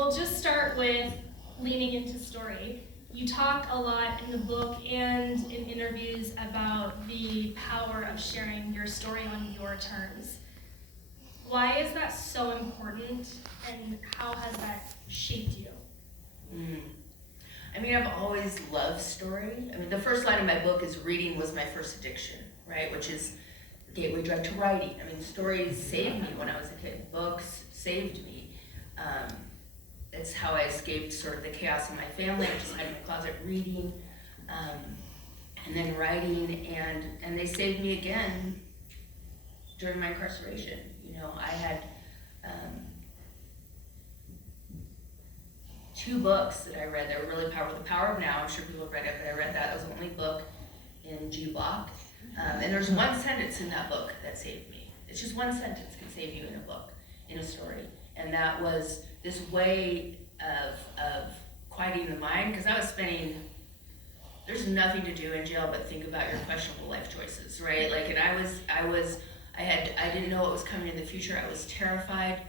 we'll just start with leaning into story. You talk a lot in the book and in interviews about the power of sharing your story on your terms. Why is that so important, and how has that shaped you? I mean, I've always loved story. I mean, the first line of my book is reading was my first addiction, right? Which is the gateway drug to writing. I mean, stories saved me when I was a kid. Books saved me. It's how I escaped sort of the chaos in my family. I just hid in my closet reading, and then writing, and they saved me again during my incarceration. You know, I had 2 books that I read that were really powerful. The Power of Now, I'm sure people have read it, but I read that. It was the only book in G Block. And there's one sentence in that book that saved me. It's just one sentence can save you in a book, in a story. And that was this way of quieting the mind, because I was spending, there's nothing to do in jail but think about your questionable life choices, right? Like, and I didn't know what was coming in the future. I was terrified.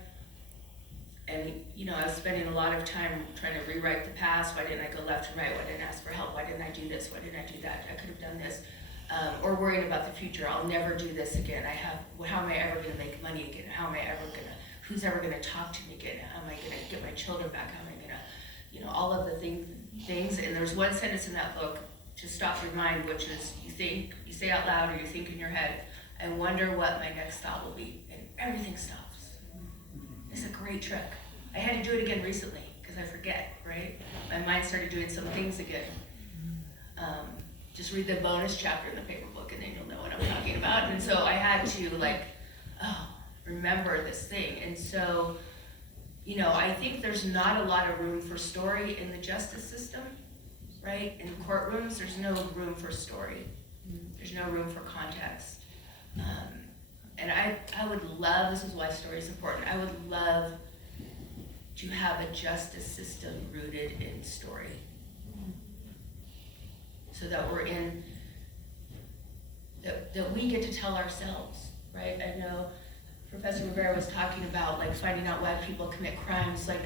And, you know, I was spending a lot of time trying to rewrite the past. Why didn't I go left and right? Why didn't I ask for help? Why didn't I do this? Why didn't I do that? I could have done this. Or worrying about the future. I'll never do this again. How am I ever going to make money again? Who's ever going to talk to me again? How am I going to get my children back? How am I going to, you know, all of the things. And there's one sentence in that book to stop your mind, which is you say out loud or you think in your head, I wonder what my next thought will be. And everything stops. It's a great trick. I had to do it again recently because I forget, right? My mind started doing some things again. Just read the bonus chapter in the paper book and then you'll know what I'm talking about. And so I had to remember this thing. And so, you know, I think there's not a lot of room for story in the justice system, right? In courtrooms, there's no room for story. There's no room for context. And I would love, this is why story is important, I would love to have a justice system rooted in story. So that that we get to tell ourselves, right? I know Professor Rivera was talking about like finding out why people commit crimes. Like,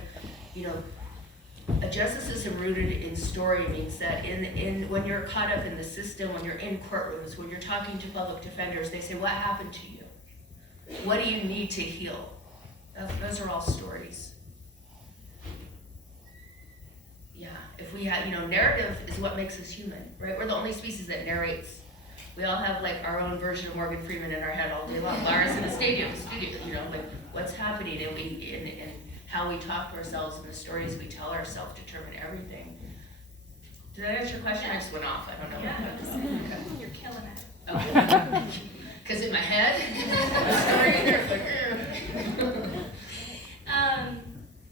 you know, a justice system rooted in story means that when you're caught up in the system, when you're in courtrooms, when you're talking to public defenders, they say, what happened to you? What do you need to heal? Those are all stories. Yeah, if we had, you know, narrative is what makes us human, right? We're the only species that narrates. We all have like our own version of Morgan Freeman in our head all day long. Lara's in the studio, you know, like what's happening and how we talk to ourselves and the stories we tell ourselves determine everything. Did that answer your question? I just went off. I don't know. Yeah, you're killing it. Okay. Because in my head,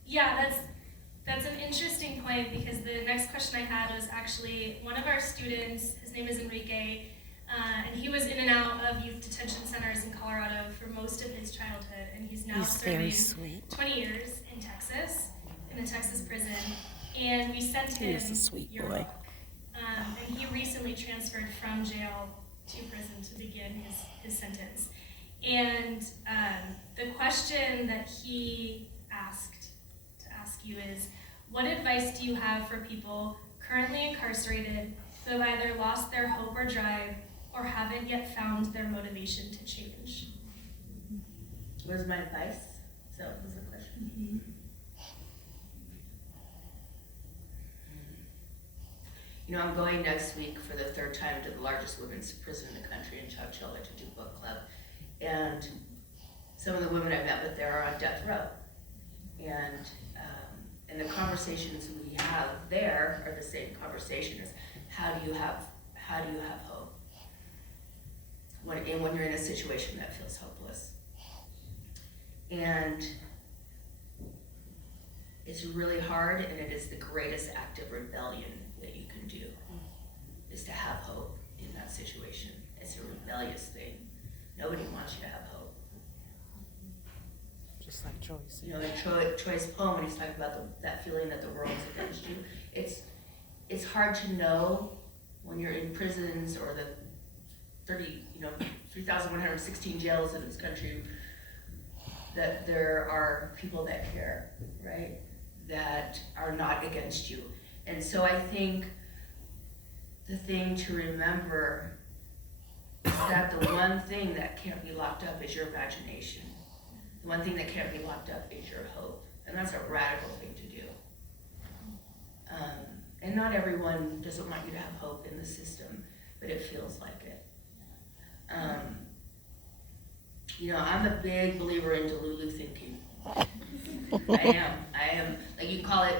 yeah, that's an interesting point, because the next question I had was actually one of our students. His name is Enrique, and he was in and out of youth detention centers in Colorado for most of his childhood, and he's now serving 20 years in Texas, in the Texas prison. And we sent him your book. And he recently transferred from jail to prison to begin his sentence. And the question that he asked to ask you is, what advice do you have for people currently incarcerated who have either lost their hope or drive or haven't yet found their motivation to change? What is my advice? So that was the question. Mm-hmm. You know, I'm going next week for the 3rd time to the largest women's prison in the country in Chowchilla to do book club. And some of the women I met with there are on death row. And the conversations we have there are the same conversation as how do you have hope when you're in a situation that feels hopeless. And it's really hard, and it is the greatest act of rebellion that you can do, is to have hope in that situation. It's a rebellious thing. Nobody wants you to have hope. Just like Joyce. You know, in Troy's poem, when he's talking about that feeling that the world's against you, it's hard to know when you're in prisons or the 3,116 jails in this country that there are people that care, right? that are not against you. And so I think the thing to remember is that the one thing that can't be locked up is your imagination. The one thing that can't be locked up is your hope. And that's a radical thing to do. And not everyone doesn't want you to have hope in the system, but it feels like it. I'm a big believer in Delulu thinking. I am, like you can call it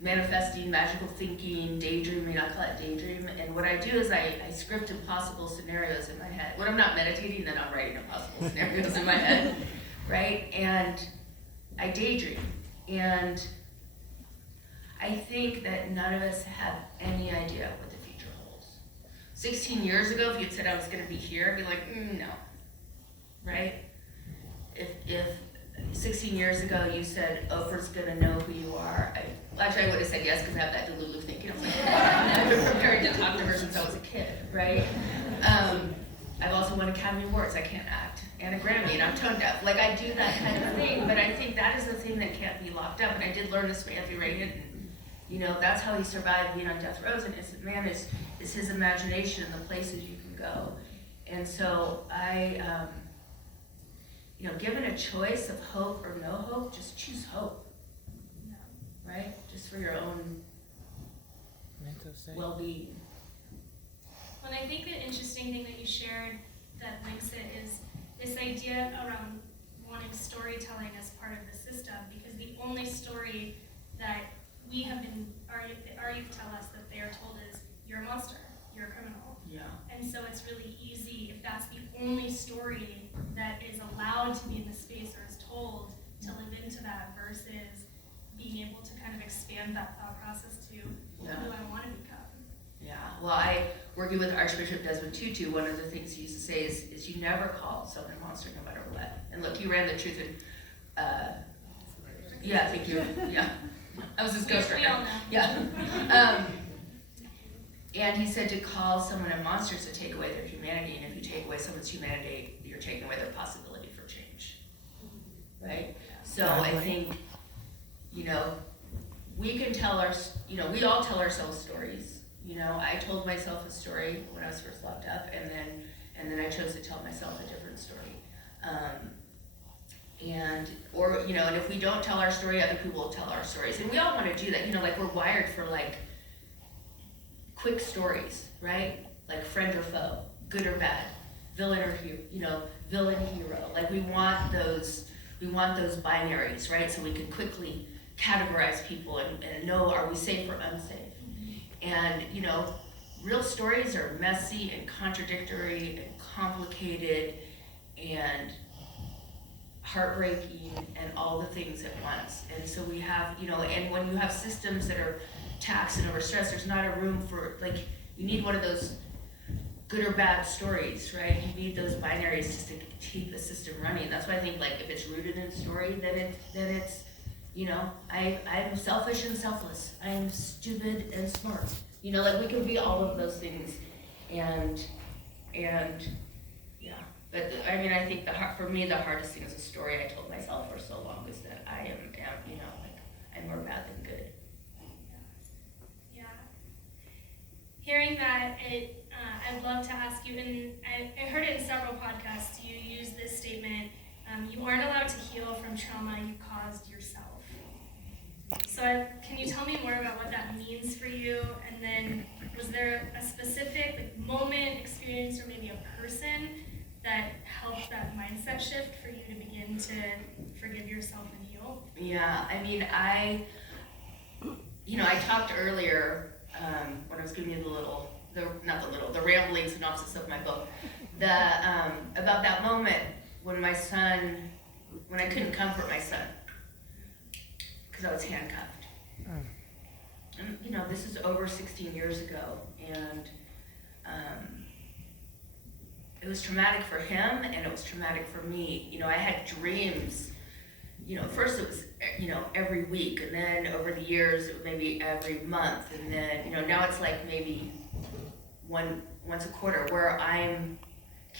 manifesting, magical thinking, daydreaming, I call it daydream. And what I do is I script impossible scenarios in my head. When I'm not meditating, then I'm writing impossible scenarios in my head, right? And I daydream. And I think that none of us have any idea what the future holds. 16 years ago, if you'd said I was gonna be here, I'd be like, no, right? If 16 years ago you said Oprah's gonna know who you are, I would have said yes because I have that Delulu thinking. I was like, I've been prepared to talk to her since I was a kid, right? I've also won Academy Awards. I can't act, and a Grammy, and I'm tone deaf. Like I do that kind of thing, but I think that is the thing that can't be locked up. And I did learn this from Anthony Ray Hinton. That's how he survived being on death rows. And is his imagination and the places you can go. And so given a choice of hope or no hope, just choose hope. Right? Just for your own well-being. Well, I think the interesting thing that you shared that links it is this idea around wanting storytelling as part of the system, because the only story that we have been, our youth tell us that they are told is, you're a monster, you're a criminal. Yeah. And so it's really easy, if that's the only story that is allowed to be in the space or is told, to live into that versus being able to kind of expand that thought process to who do I want to become. Yeah, well, working with Archbishop Desmond Tutu, one of the things he used to say is you never call someone a monster no matter what. And look, you ran the truth and, thank you, yeah. I was his ghostwriter. We all know. Yeah. And he said to call someone a monster is to take away their humanity, and if you take away someone's humanity, you're taking away their possibility for change, right? So I think, we can tell we all tell ourselves stories. I told myself a story when I was first locked up, and then I chose to tell myself a different story. And if we don't tell our story, other people will tell our stories. And we all want to do that, like we're wired for like quick stories, right? Like friend or foe, good or bad, villain or hero, villain, hero. Like we want those binaries, right? So we can quickly categorize people and know, are we safe or unsafe? And, real stories are messy and contradictory and complicated and heartbreaking and all the things at once. And so we have, and when you have systems that are taxed and overstressed, there's not a room for, you need one of those good or bad stories, right? You need those binaries just to keep the system running. That's why I think, if it's rooted in story, then it's I'm selfish and selfless. I'm stupid and smart. We can be all of those things, and yeah. But I think for me, the hardest thing is a story I told myself for so long is that I am I'm more bad than good. Yeah. Hearing that, I'd love to ask you, and I heard it in several podcasts. You use this statement: you aren't allowed to heal from trauma you caused yourself. So can you tell me more about what that means for you? And then was there a specific moment, experience, or maybe a person that helped that mindset shift for you to begin to forgive yourself and heal? Yeah, I talked earlier when I was giving you the rambling synopsis of my book, about that moment when I couldn't comfort my son. Because I was handcuffed. And, this is over 16 years ago, and it was traumatic for him, and it was traumatic for me. I had dreams, first it was, every week, and then over the years, it was maybe every month, and then, now it's like maybe once a quarter, where I'm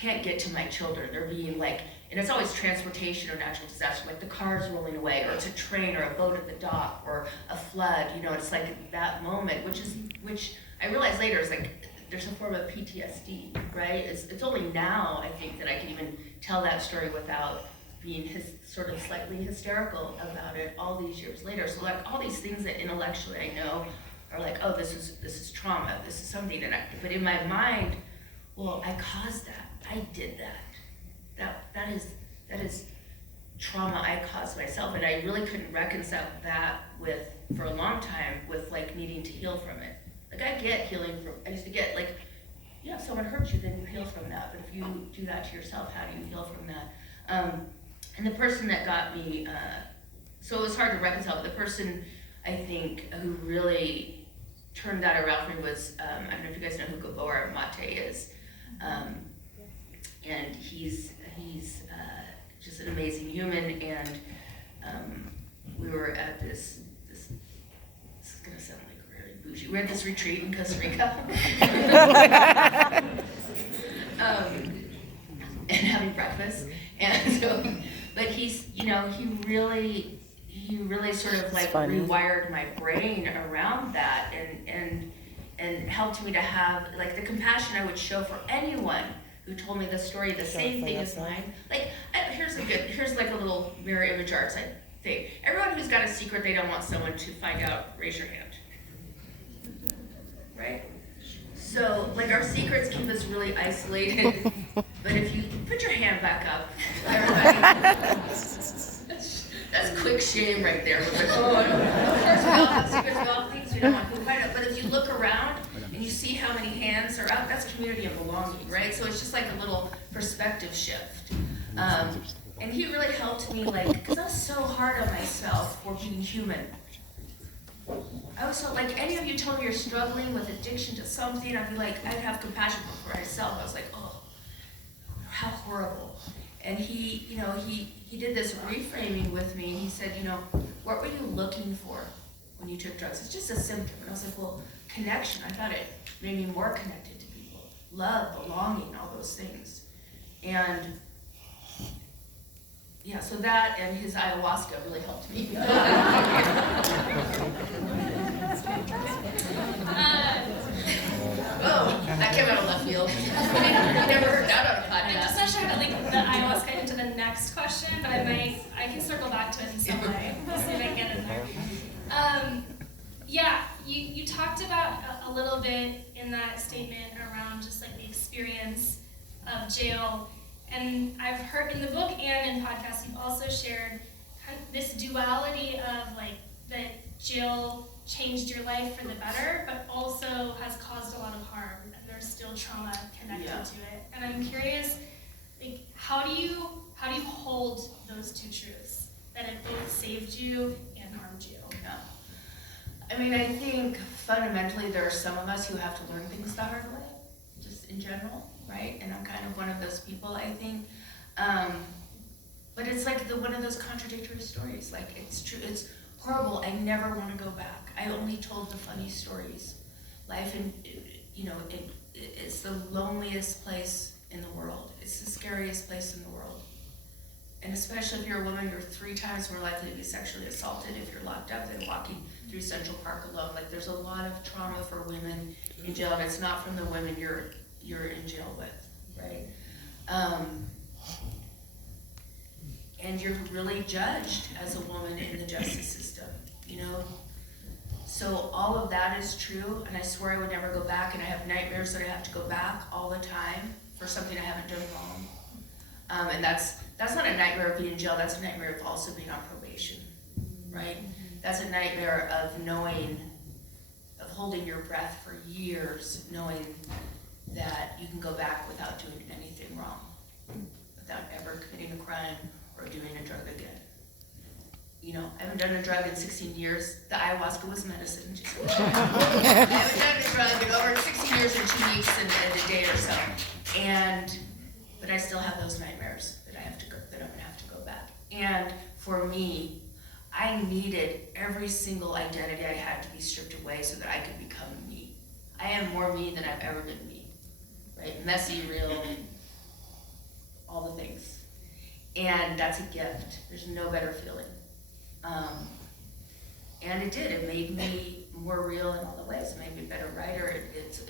can't get to my children. They're being like, and it's always transportation or natural disaster, like the car's rolling away, or it's a train or a boat at the dock, or a flood, you know, it's like that moment, which I realized later is like, there's a form of PTSD, right? It's only now, I think, that I can even tell that story without being sort of slightly hysterical about it all these years later. So like all these things that intellectually I know are like, oh, this is trauma, this is something but in my mind, well, I caused that, I did that. That is trauma I caused myself, and I really couldn't reconcile that for a long time with like needing to heal from it. Like I used to get like, yeah, if someone hurts you, then you heal from that. But if you do that to yourself, how do you heal from that? And the person that got me, so it was hard to reconcile, but the person I think who really turned that around for me was, I don't know if you guys know who Gabor Mate is. And he's just an amazing human, and we were at this is gonna sound like really bougie. We're at this retreat in Costa Rica. And having breakfast. And so, but he's, you know, he really sort of like rewired my brain around that and helped me to have like the compassion I would show for anyone who told me the story, the same thing as mine. Like, here's like a little mirror image arts thing. Everyone who's got a secret they don't want someone to find out, raise your hand. Right? So, like, our secrets keep us really isolated, but if you put your hand back up, everybody, that's quick shame right there. We're like, oh, I don't know. Of course, we all have secrets, we all have things we don't want people to find out, but if you look around and you see how many hands are up, that's community and belonging, right? So it's just like a little perspective shift. And he really helped me, like, because I was so hard on myself for being human. I was so, like, any of you told me you're struggling with addiction to something, I'd be like, I'd have compassion for myself. I was like, oh, how horrible. And he, you know, he did this reframing with me, and he said, you know, what were you looking for when you took drugs? It's just a symptom. And I was like, well, connection. I thought it made me more connected to people. Love, belonging, all those things. And yeah, so that and his ayahuasca really helped me. Oh, that came out of left field. I never heard that on a podcast. I'm just not sure how to link the ayahuasca into the next question, but I can circle back to it in some way. We'll see if I can get in there. Yeah, you talked about a little bit in that statement around just like the experience of jail. And I've heard in the book and in podcasts, you've also shared kind of this duality of like that jail changed your life for the better, but also has caused a lot of harm, and there's still trauma connected to it. And I'm curious, like, how do you hold those two truths, that it both saved you and harmed you? Yeah. I mean, I think fundamentally there are some of us who have to learn things the hard way, just in general, right? And I'm kind of one of those people, I think. But it's like one of those contradictory stories. Like, it's true, it's horrible. I never want to go back. I only told the funny stories. Life, it's the loneliest place in the world. It's the scariest place in the world. And especially if you're a woman, you're 3 times more likely to be sexually assaulted if you're locked up than walking through Central Park alone. Like, there's a lot of trauma for women in jail, and it's not from the women you're in jail with, right? And you're really judged as a woman in the justice system, you know? So all of that is true, and I swear I would never go back, and I have nightmares that I have to go back all the time for something I haven't done wrong. And that's not a nightmare of being in jail, that's a nightmare of also being on probation, right? That's a nightmare of holding your breath for years, knowing that you can go back without doing anything wrong, without ever committing a crime or doing a drug again. You know, I haven't done a drug in 16 years. The ayahuasca was medicine. I haven't done a drug in over 16 years and 2 weeks and a day or so. But I still have those nightmares that I'm gonna have to go back. And for me, I needed every single identity I had to be stripped away so that I could become me. I am more me than I've ever been me, right? Messy, real, all the things. And that's a gift. There's no better feeling. And it did. It made me more real in all the ways. It made me a better writer. It's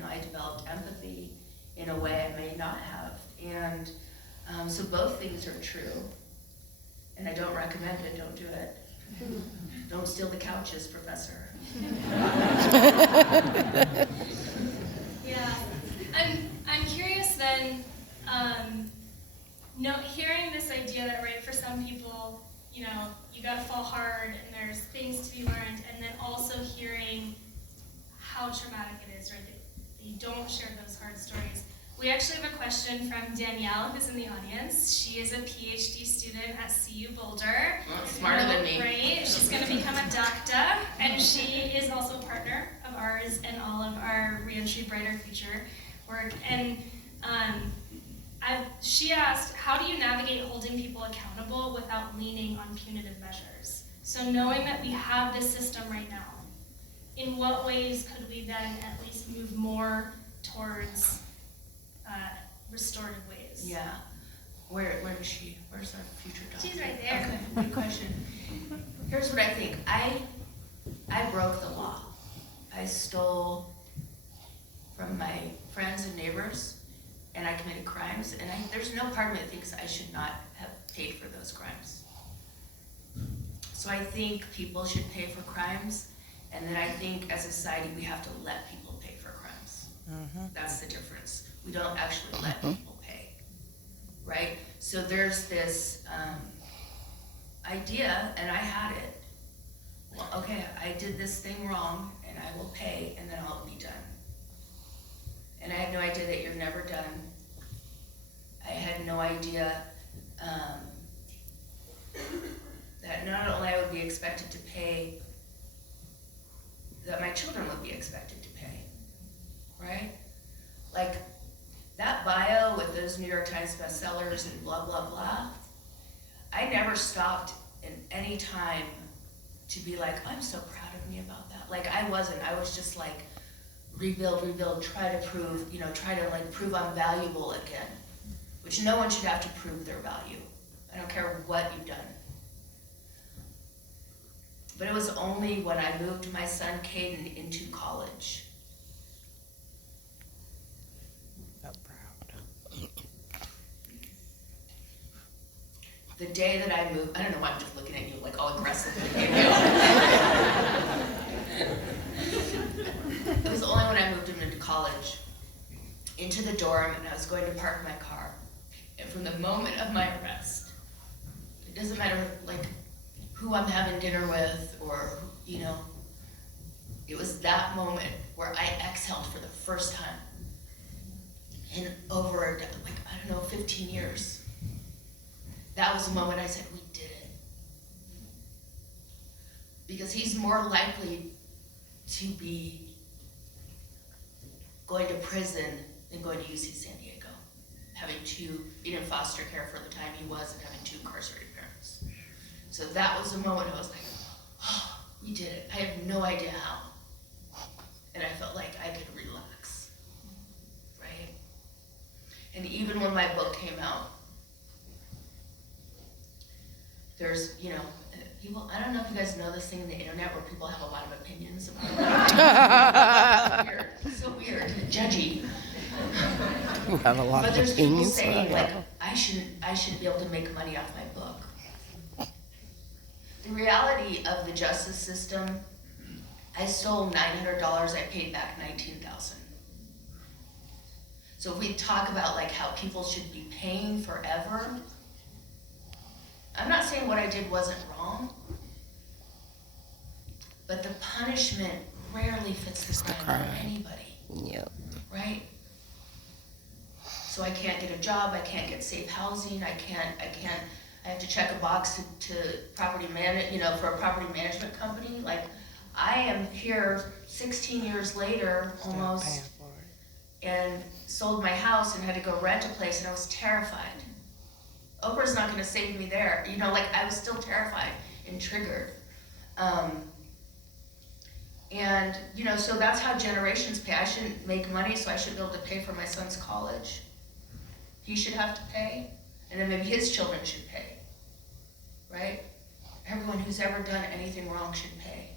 I developed empathy in a way I may not have. And so both things are true. And I don't recommend it. Don't do it. Don't steal the couches, Professor. Yeah. I'm curious then, hearing this idea that, right, for some people, you gotta fall hard and there's things to be learned, and then also hearing how traumatic it is, right, that you don't share those hard stories. We actually have a question from Danielle, who's in the audience. She is a PhD student at CU Boulder. Well, smarter than me. Right? She's going to become a doctor, and she is also a partner of ours in all of our Reentry Brighter Future work. And she asked, how do you navigate holding people accountable without leaning on punitive measures? So knowing that we have this system right now, in what ways could we then at least move more towards restorative ways? Yeah. Where is she? Where's our future doctor? She's right there. Okay, good question. Here's what I think. I broke the law. I stole from my friends and neighbors, and I committed crimes, and there's no part of me that thinks I should not have paid for those crimes. So I think people should pay for crimes, and then I think as a society we have to let people pay for crimes. That's the difference. We don't actually let people pay, right? So there's this idea, and I had it. Well, okay, I did this thing wrong, and I will pay, and then I'll be done. And I had no idea that you're never done. I had no idea that not only I would be expected to pay, that my children would be expected to pay, right? Like, that bio with those New York Times bestsellers and blah, blah, blah, I never stopped in any time to be like, I'm so proud of me about that. Like, I wasn't. I was just like, rebuild, try to prove, prove I'm valuable again, which no one should have to prove their value. I don't care what you've done. But it was only when I moved my son Caden into college. The day that I moved, I don't know why I'm just looking at you like all aggressively. It was only when I moved him into college, into the dorm, and I was going to park my car. And from the moment of my arrest, it doesn't matter like who I'm having dinner with or, it was that moment where I exhaled for the first time in over, 15 years. That was the moment I said, we did it. Because he's more likely to be going to prison than going to UC San Diego, being in foster care for the time he was and having 2 incarcerated parents. So that was the moment I was like, oh, we did it. I have no idea how. And I felt like I could relax, right? And even when my book came out, there's, people, I don't know if you guys know this thing in the internet where people have a lot of opinions about it. It's so weird, judgy. You have a lot but of there's people opinions. saying, like, I shouldn't be able to make money off my book. The reality of the justice system, I stole $900, I paid back $19,000. So if we talk about like how people should be paying forever, I'm not saying what I did wasn't wrong, but the punishment rarely fits the crime of anybody. Yep. Right? So I can't get a job, I can't get safe housing, I have to check a box to property for a property management company. Like, I am here 16 years later, almost, and sold my house and had to go rent a place, and I was terrified. Oprah's not gonna save me there. I was still terrified and triggered. So that's how generations pay. I shouldn't make money, so I should be able to pay for my son's college. he should have to pay, and then maybe his children should pay, right? Everyone who's ever done anything wrong should pay.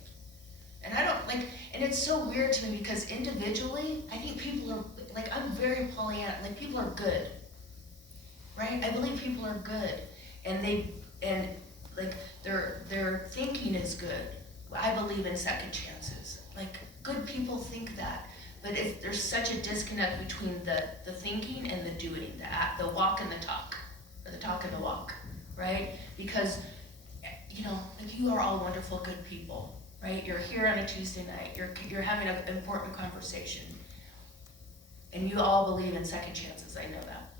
And I don't, like, and it's so weird to me because individually, I think people are, like, I'm very Pollyanna, like, people are good, right? I believe people are good, and like, their thinking is good. I believe in second chances. Like, good people think that, but there's such a disconnect between the thinking and the doing, the walk and the talk, or the talk and the walk, right? Because, you know, like, you are all wonderful, good people, right? You're here on a Tuesday night, you're having an important conversation, and you all believe in second chances, I know that.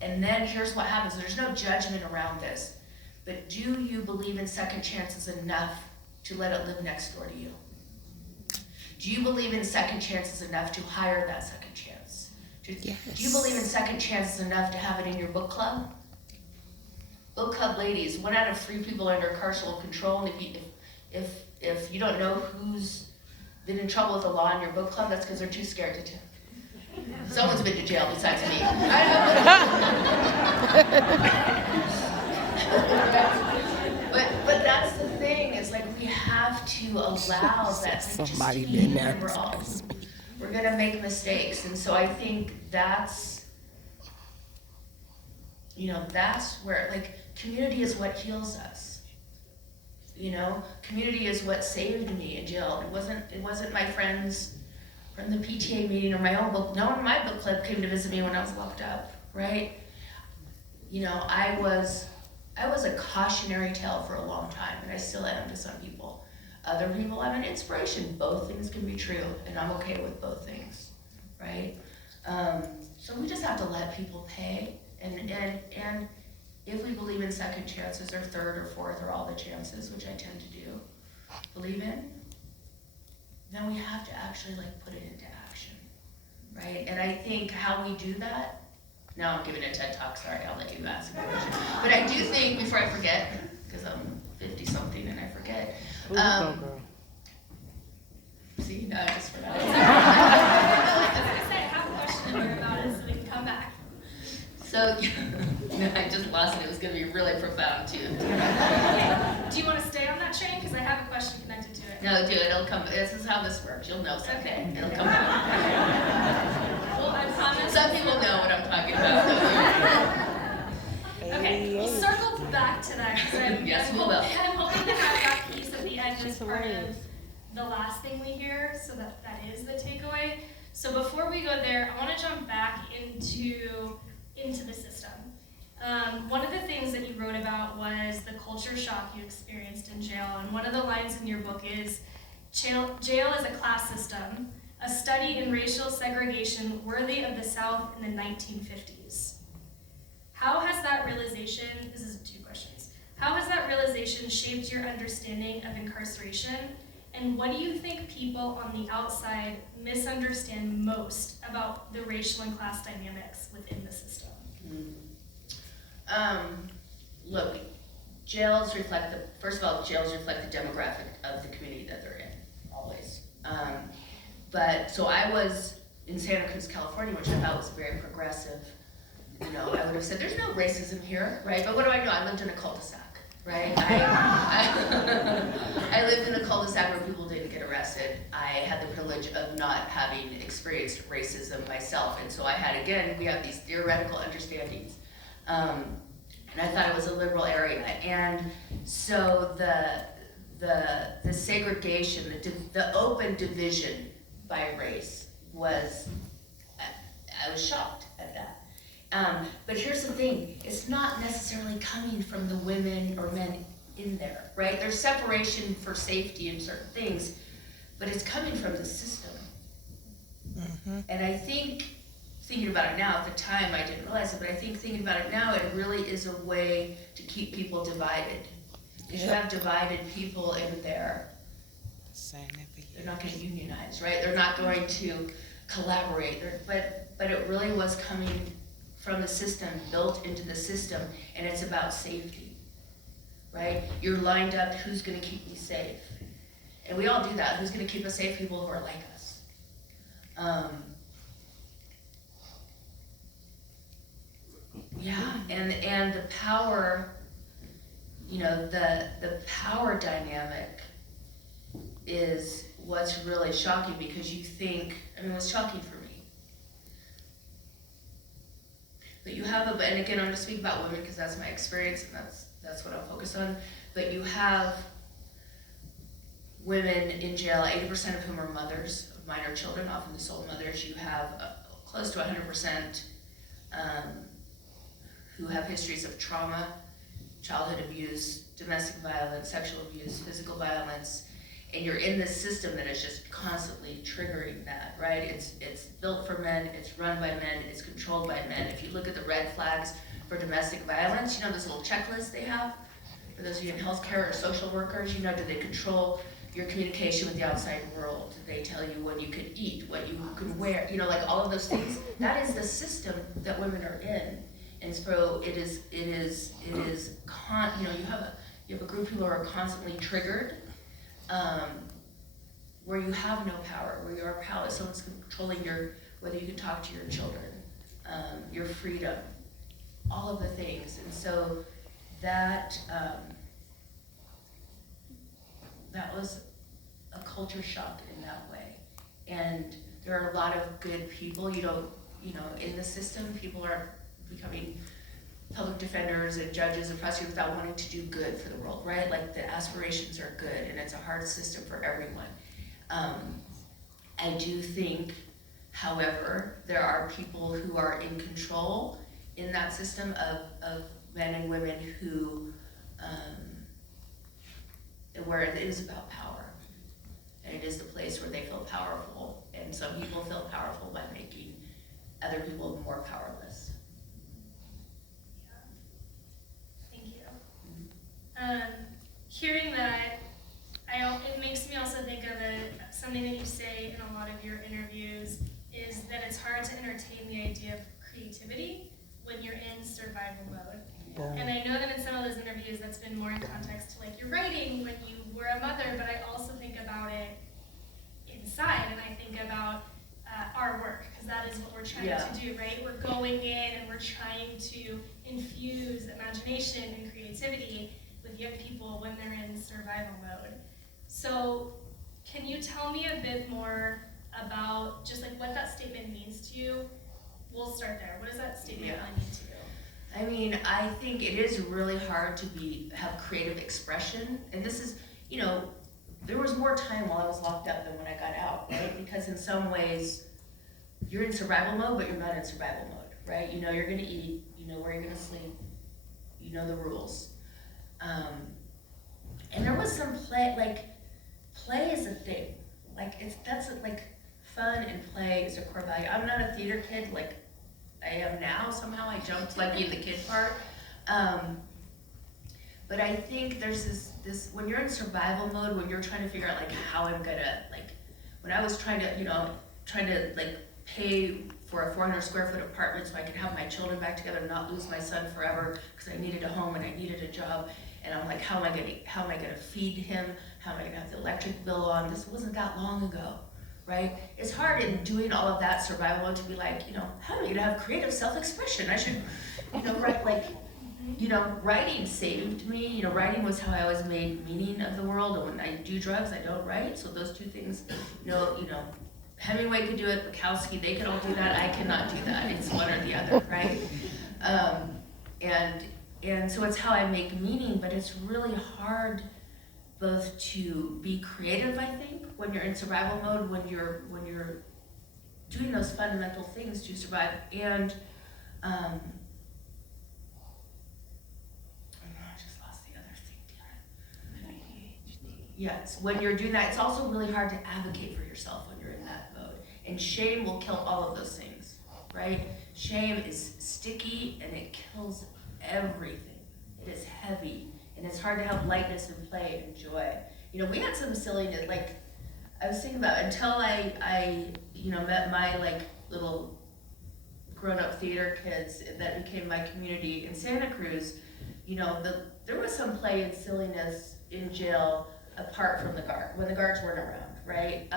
And then here's what happens, there's no judgment around this, but do you believe in second chances enough to let it live next door to you? Do you believe in second chances enough to hire that second chance? Yes. Do you believe in second chances enough to have it in your book club? Book club ladies, 1 out of 3 people are under carceral control, and if you don't know who's been in trouble with the law in your book club, that's because they're too scared to tell. Someone's been to jail besides me. But that's the thing, is like, we have to allow that, like, Somebody just been be there human. besides me. We're gonna make mistakes, and so I think that's, you know, that's where, like, community is what heals us. You know, community is what saved me in jail. It wasn't my friends from the PTA meeting or my own book. No one in my book club came to visit me when I was locked up, right? You know, I was a cautionary tale for a long time, and I still am to some people. Other people, I'm an inspiration. Both things can be true, and I'm okay with both things, right? So we just have to let people pay, and if we believe in second chances or third or fourth or all the chances, which I tend to do, believe in, then we have to actually, like, put it into action, right? And I think how we do that, now I'm giving a TED Talk, sorry, I'll let you ask a question. But I do think, before I forget, because I'm 50-something and I forget, see, no, I just forgot. I was gonna say, I have a question here about it, so we can come back. So, I just lost it, it was gonna be really profound too. Do you want to stay on that train? Because I have a question connected to it. No, do it, it'll come, this is how this works, you'll know someday, it'll come out. Well, I promise. Some people know what I'm talking about. Okay, we'll circle back to that, because Yes, we will. I'm hoping to have that piece at the end as part of the last thing we hear, so that is the takeaway. So before we go there, I want to jump back into the system. One of the things that you wrote about was the culture shock you experienced in jail, and one of the lines in your book is, jail is a class system, a study in racial segregation worthy of the South in the 1950s. How has that realization, this is 2 questions, how has that realization shaped your understanding of incarceration, and what do you think people on the outside misunderstand most about the racial and class dynamics within the system? Look, jails reflect first of all, jails reflect the demographic of the community that they're in, always. But, so I was in Santa Cruz, California, which I thought was very progressive. You know, I would have said, there's no racism here, right? But what do I know? I lived in a cul-de-sac, right? I lived in a cul-de-sac where people didn't get arrested. I had the privilege of not having experienced racism myself. And so I had, again, we have these theoretical understandings. And I thought it was a liberal area. And so the segregation, the open division by race was, I was shocked at that. But here's the thing, it's not necessarily coming from the women or men in there, right? There's separation for safety and certain things, but it's coming from the system. Mm-hmm. And I think, thinking about it now, at the time I didn't realize it, but I think thinking about it now, it really is a way to keep people divided. If you have divided people in there, they're not gonna unionize, right? They're not going to collaborate, but it really was coming from the system, built into the system, and it's about safety, right? You're lined up, who's gonna keep me safe? And we all do that. Who's gonna keep us safe? People who are like us. Yeah, and the power, the power dynamic is what's really shocking, because you think, it was shocking for me. But you have and again, I'm gonna speak about women because that's my experience and that's what I'm focused on. But you have women in jail, 80% of whom are mothers of minor children, often the sole mothers. You have close to 100% who have histories of trauma, childhood abuse, domestic violence, sexual abuse, physical violence, and you're in this system that is just constantly triggering that, right? It's built for men, it's run by men, it's controlled by men. If you look at the red flags for domestic violence, this little checklist they have, for those of you in healthcare or social workers, do they control your communication with the outside world? Do they tell you when you could eat, what you could wear, like all of those things? That is the system that women are in. And so you have a group of people who are constantly triggered, where you have no power, where you are powerless. Someone's controlling whether you can talk to your children, your freedom, all of the things. And so that was a culture shock in that way. And there are a lot of good people, in the system. People are becoming public defenders and judges and prosecutors without wanting to do good for the world, right? Like the aspirations are good, and it's a hard system for everyone. I do think, however, there are people who are in control in that system of men and women who, where it is about power. And it is the place where they feel powerful. And some people feel powerful by making other people more powerless. Hearing that, it makes me also think of something that you say in a lot of your interviews, is that it's hard to entertain the idea of creativity when you're in survival mode. Yeah. And I know that in some of those interviews that's been more in context to like your writing when you were a mother, but I also think about it inside, and I think about our work, because that is what we're trying to do, right? We're going in and we're trying to infuse imagination and creativity with young people when they're in survival mode. So can you tell me a bit more about just like what that statement means to you? We'll start there. What does that statement really mean to you? I mean, I think it is really hard to have creative expression. And this is, there was more time while I was locked up than when I got out, right? Because in some ways, you're in survival mode, but you're not in survival mode, right? You're gonna eat, where you're gonna sleep, the rules. And there was some play is a thing. Fun and play is a core value. I'm not a theater kid like I am now. Somehow I jumped being the kid part. But I think there's this when you're in survival mode, when you're trying to figure out how I'm gonna when I was trying to pay for a 400 square foot apartment so I could have my children back together and not lose my son forever because I needed a home and I needed a job. And I'm like, how am I gonna feed him? How am I gonna have the electric bill on? This wasn't that long ago, right? It's hard in doing all of that survival mode to be how am I gonna have creative self-expression? I should, write writing saved me. Writing was how I always made meaning of the world. And when I do drugs, I don't write. So those two things, Hemingway could do it, Bukowski, they could all do that. I cannot do that. It's one or the other, right? And so it's how I make meaning, but it's really hard both to be creative, I think, when you're in survival mode, when you're doing those fundamental things to survive, and I just lost the other thing, damn it. Yes, when you're doing that, it's also really hard to advocate for yourself when you're in that mode. And shame will kill all of those things, right? Shame is sticky and it kills everything. It is heavy, and it's hard to have lightness and play and joy. We had some silliness, I was thinking about until I met my little grown-up theater kids that became my community in Santa Cruz. There was some play and silliness in jail apart from the guard, when the guards weren't around, right?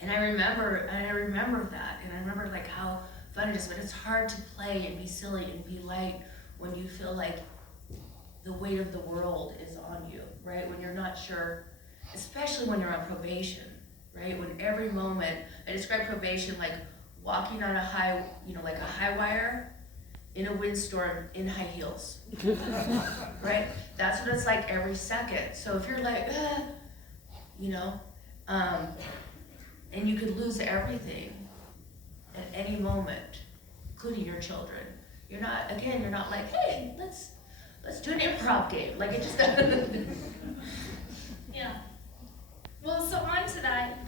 And I remember that, and I remember how fun it is, but it's hard to play and be silly and be light when you feel like the weight of the world is on you, right? When you're not sure, especially when you're on probation, right? When every moment, I describe probation like walking on a high, like a high wire in a windstorm in high heels, right? That's what it's like every second. So if you're like, and you could lose everything at any moment, including your children. You're not like, hey, let's do an improv game. Like it just Yeah. Well, so on to that,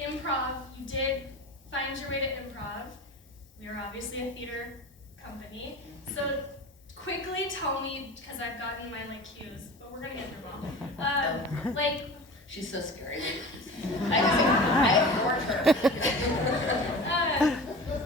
improv, you did find your way to improv. We are obviously a theater company. So quickly tell me, because I've gotten my cues, but we're gonna get through them all. She's so scary. I ignored her.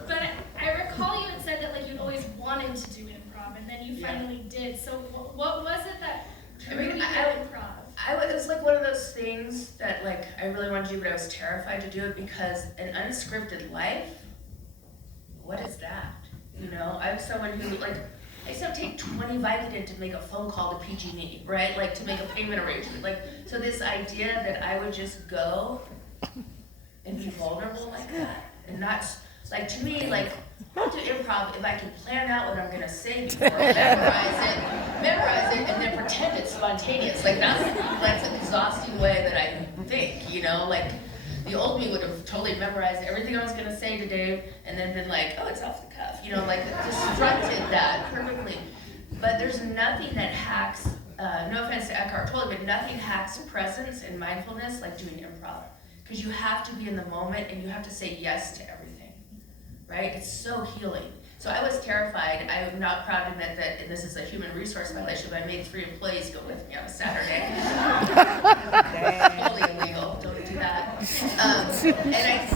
But I recall you had said that you'd always wanted to do improv, and then you finally did. So what was it that drew you to improv? It was one of those things that I really wanted to do, but I was terrified to do it because an unscripted life, what is that? I'm someone who I used to take 20 Vicodin to make a phone call to PG&E, right? To make a payment arrangement. So this idea that I would just go and be vulnerable like that, and not, to me, I'll do improv if I can plan out what I'm gonna say before, memorize it, and then pretend it's spontaneous. That's an exhausting way that I think, the old me would have totally memorized everything I was gonna say today, and then been oh, it's off the cuff, constructed that perfectly. But there's nothing that hacks, no offense to Eckhart Tolle, but nothing hacks presence and mindfulness like doing improv. Because you have to be in the moment and you have to say yes to everything, right? It's so healing. So I was terrified. I'm not proud to admit that, and this is a human resource violation, but I made 3 employees go with me on a Saturday. Totally illegal, don't do that.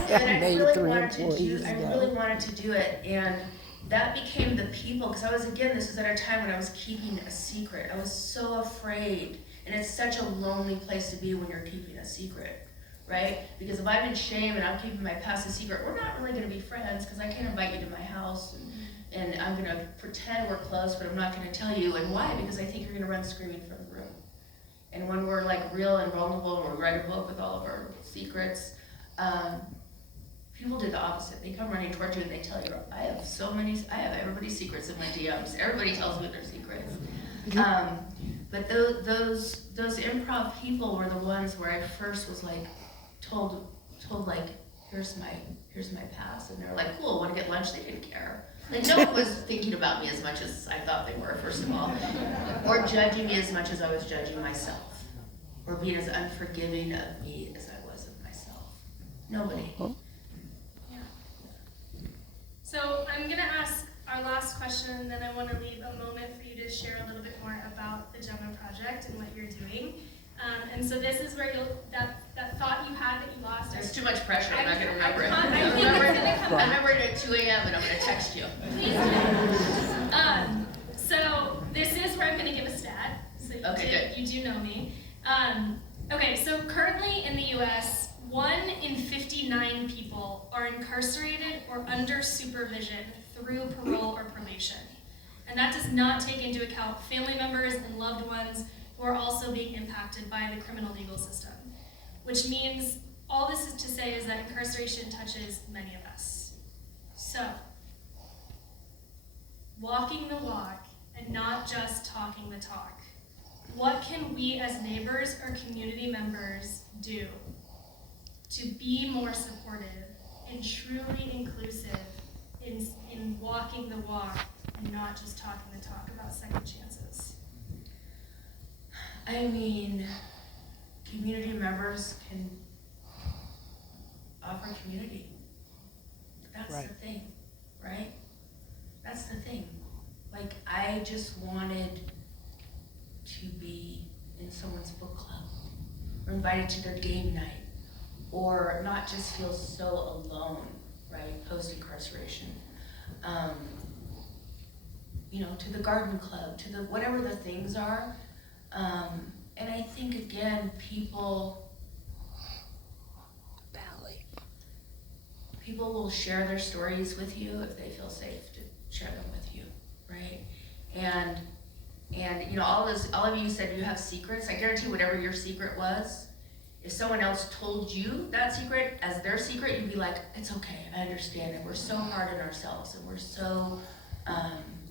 And I really wanted to do it, and that became the people, because this was at a time when I was keeping a secret. I was so afraid, and it's such a lonely place to be when you're keeping a secret, right? Because if I'm in shame and I'm keeping my past a secret, we're not really gonna be friends, because I can't invite you to my house, and I'm gonna pretend we're close, but I'm not gonna tell you. And why? Because I think you're gonna run screaming from the room. And when we're real and vulnerable, and we write a book with all of our secrets, people do the opposite. They come running towards you and they tell you, I have everybody's secrets in my DMs. Everybody tells me their secrets. But those improv people were the ones where I first was told here's my past, and they're cool, want to get lunch? They didn't care. No one was thinking about me as much as I thought they were, first of all, or judging me as much as I was judging myself, or being as unforgiving of me as I was of myself. Nobody. Yeah. So I'm gonna ask our last question, and then I want to leave a moment for you to share a little bit more about the Gemma Project and what you're doing. And so this is where that thought you had that you lost. There's too much pressure. I'm not going to remember it. I think it's going to come I remember it at 2 a.m. and I'm going to text you. Please do. So this is where I'm going to give a stat. So you do know me. Okay, so currently in the U.S., 1 in 59 people are incarcerated or under supervision through parole or probation. And that does not take into account family members and loved ones who are also being impacted by the criminal legal system. Which means, all this is to say is that incarceration touches many of us. So, walking the walk and not just talking the talk. What can we as neighbors or community members do to be more supportive and truly inclusive in walking the walk and not just talking the talk about second chances? I mean, community members can offer community. That's the thing, right? That's the thing. I just wanted to be in someone's book club, or invited to their game night, or not just feel so alone, right, post-incarceration. To the garden club, to the whatever the things are. And I think, again, people people will share their stories with you if they feel safe to share them with you, right? And you know, all of you said you have secrets. I guarantee whatever your secret was, if someone else told you that secret as their secret, you'd be like, it's okay, I understand it. We're so hard on ourselves, and we're so,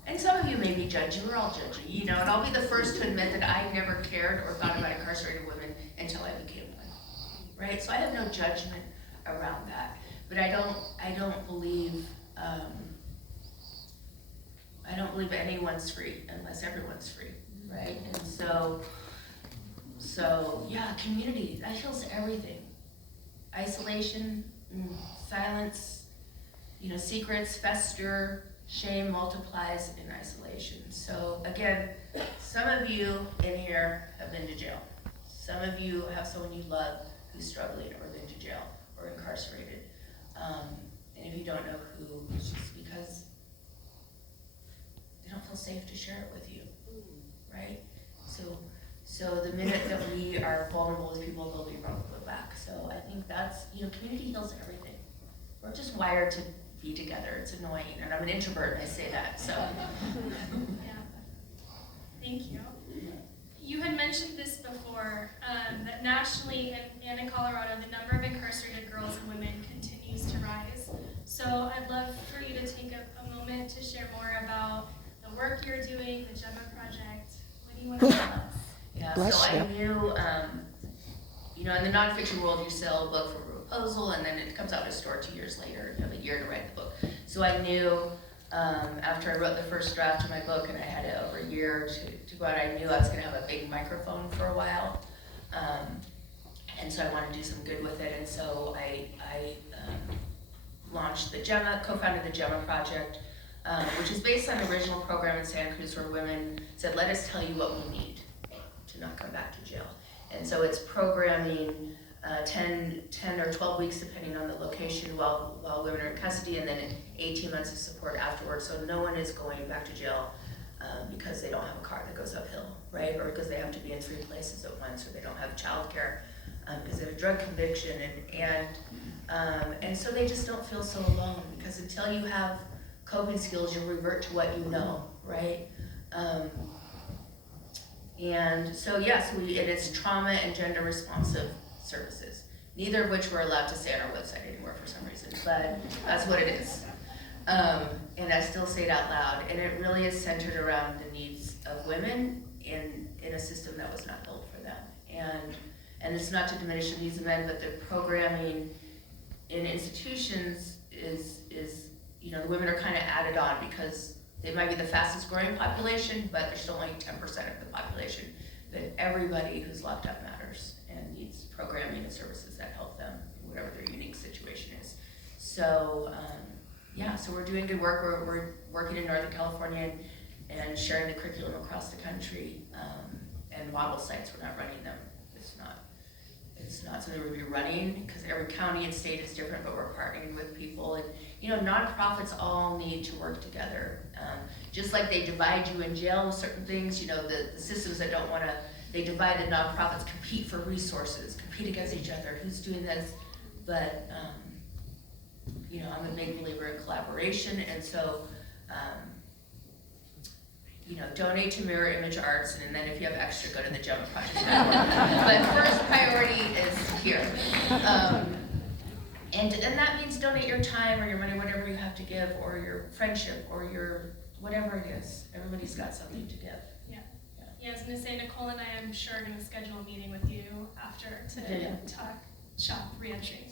and some of you may be judgy, we're all judgy, you know, and I'll be the first to admit that I never cared or thought about incarcerated women until I became one, right? So I have no judgment around that, but I don't believe anyone's free unless everyone's free, right? And so yeah, community, that heals everything. Isolation, silence, you know, secrets fester, shame multiplies in isolation. So again, some of you in here have been to jail. Some of you have someone you love who's struggling or been to jail or incarcerated. And if you don't know who, it's just because they don't feel safe to share it with you, right? So the minute that we are vulnerable with people, they'll be vulnerable back. So I think that's, you know, community heals everything. We're just wired to be together. It's annoying, and I'm an introvert and I say that, so. Yeah, thank you. You had mentioned this before, that nationally and in Colorado, the number of incarcerated girls and women continues to rise. So I'd love for you to take a moment to share more about the work you're doing, the Gemma Project. What do you want to tell us? Yeah, Bless so you. I knew, you know, in the nonfiction world, you sell a book for a proposal, and then it comes out in a store 2 years later. You have a year to write the book. So I knew, after I wrote the first draft of my book, and I had it over a year to go out, I knew I was going to have a big microphone for a while. And so I wanted to do some good with it, and so I launched the Gemma, co-founded the Gemma Project, which is based on an original program in Santa Cruz where women said, let us tell you what we need to not come back to jail. And so it's programming 10 or 12 weeks depending on the location while women are in custody, and then 18 months of support afterwards. So no one is going back to jail because they don't have a car that goes uphill, right? Or because they have to be in 3 places at once, or they don't have childcare because they have a drug conviction, and so they just don't feel so alone, because until you have coping skills, you revert to what you know, right? And so yes, it is trauma and gender responsive services, neither of which we're allowed to say on our website anymore for some reason, but that's what it is. And I still say it out loud, and it really is centered around the needs of women in a system that was not built for them. And it's not to diminish the needs of men, but the programming in institutions is you know, the women are kind of added on because they might be the fastest growing population, but they're still only 10% of the population. But everybody who's locked up matters and needs programming and services that help them in whatever their unique situation is. So yeah, so we're doing good work. We're working in Northern California and sharing the curriculum across the country, and model sites. We're not running them. It's not something we'll be running because every county and state is different, but we're partnering with people. And you know, nonprofits all need to work together. Just like they divide you in jail with certain things, you know, the systems that don't want to, they divide the nonprofits, compete for resources, compete against each other, who's doing this. But, you know, I'm a big believer in collaboration, and so, you know, donate to Mirror Image Arts, and then if you have extra, go to the Gemma Project Network. But first priority is here. And that means donate your time or your money, whatever you have to give, or your friendship, or your whatever it is. Everybody's got something to give. Yeah, I was going to say, Nicole and I, I'm sure, are going to schedule a meeting with you after to talk shop reentry.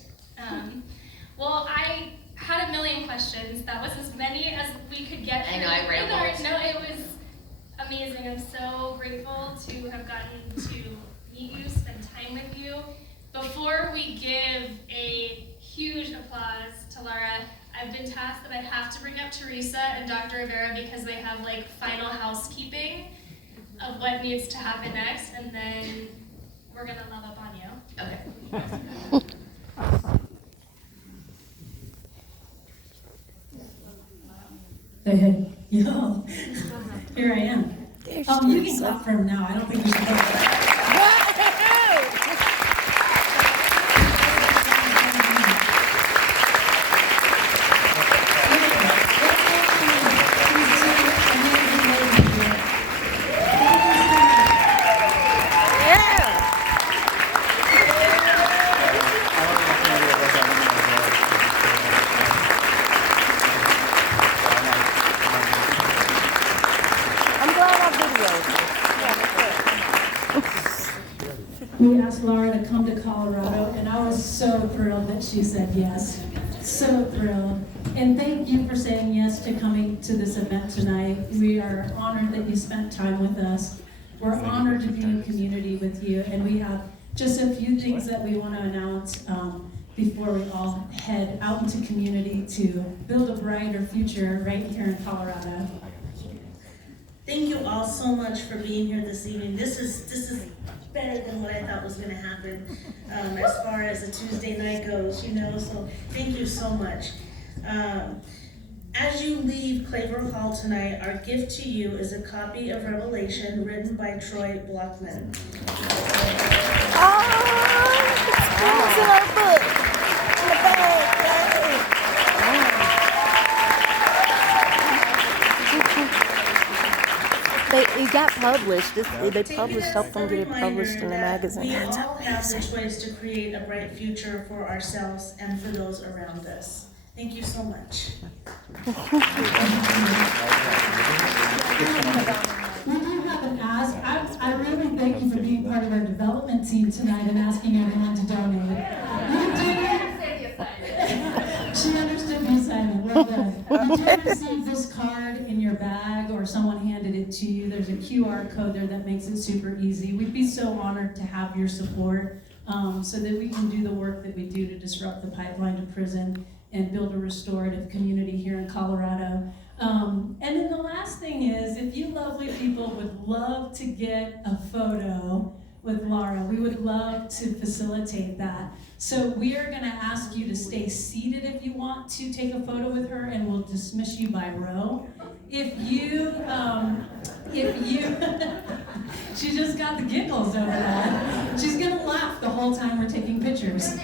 Well, I had a million questions. That was as many as we could get. I know, I rambled. No, it was amazing. I'm so grateful to have gotten to meet you, spend time with you. Before we give a huge applause to Laura, I've been tasked that I have to bring up Teresa and Dr. Rivera because they have like final housekeeping of what needs to happen next, and then we're gonna love up on you. Okay. Yeah, here I am. There You she can is. clap for him now. I don't think we should go there. asked Laura to come to Colorado, and I was so thrilled that she said yes. So thrilled. And thank you for saying yes to coming to this event tonight. We are honored that you spent time with us. We're honored to be in community with you, and we have just a few things that we want to announce before we all head out into community to build a brighter future right here in Colorado. Thank you all so much for being here this evening. This is better than what I thought was going to happen as far as a Tuesday night goes, you know, so thank you so much. As you leave Claver Hall tonight, our gift to you is a copy of Revelation written by Troy Blockman. It's in our book. In the bag, It got published. They published, helped them get it published in the magazine. We all have the choice to create a bright future for ourselves and for those around us. Thank you so much. We do have an ask. I really thank you for being part of our development team tonight and asking everyone to donate. She understood the assignment. Well done. You did receive this card in your bag or someone handed it to you. There's a QR code there that makes it super easy. We'd be so honored to have your support so that we can do the work that we do to disrupt the pipeline to prison and build a restorative community here in Colorado. And then the last thing is, if you lovely people would love to get a photo with Laura, we would love to facilitate that. So we are gonna ask you to stay seated if you want to take a photo with her, and we'll dismiss you by row. If you, she just got the giggles over that. She's gonna laugh the whole time we're taking pictures.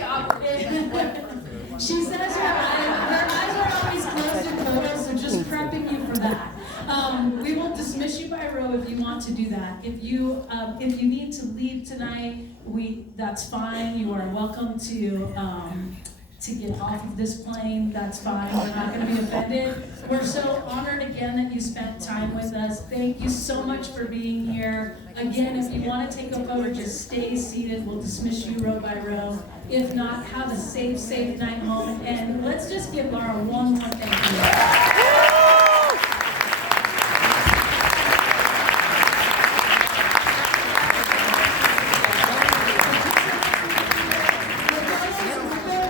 She says her eyes are always closed in photos, so just prepping you for that. We will dismiss you by row if you want to do that. If you need to leave tonight, that's fine. You are welcome to get off of this plane. That's fine. We're not going to be offended. We're so honored again that you spent time with us. Thank you so much for being here. Again, if you want to take a photo, just stay seated. We'll dismiss you row by row. If not, have a safe night home. And let's just give Laura one more thank you.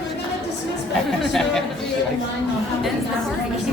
We're going to dismiss back to the line. I'll have the last message.